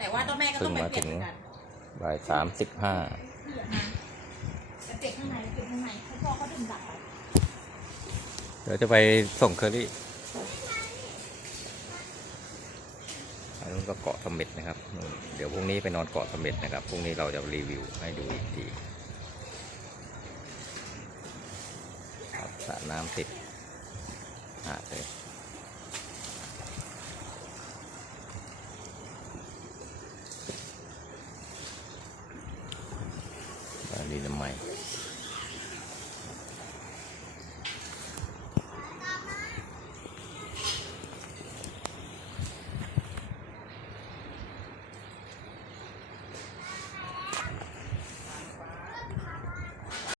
แต่ว่าตัวแม่ก็ต้องไปเปลี่ยนเหมือนกันบ่าย35จะเก็บข้างในให้พ่อเขาดึงดับไปเดี๋ยวจะไปส่งเคอรี่อันนู้นก็เกาะเสม็ดนะครับเดี๋ยวพรุ่งนี้ไปนอนเกาะเสม็ดนะครับพรุ่งนี้เราจะรีวิวให้ดูอีกทีสระน้ำติดหาดเลย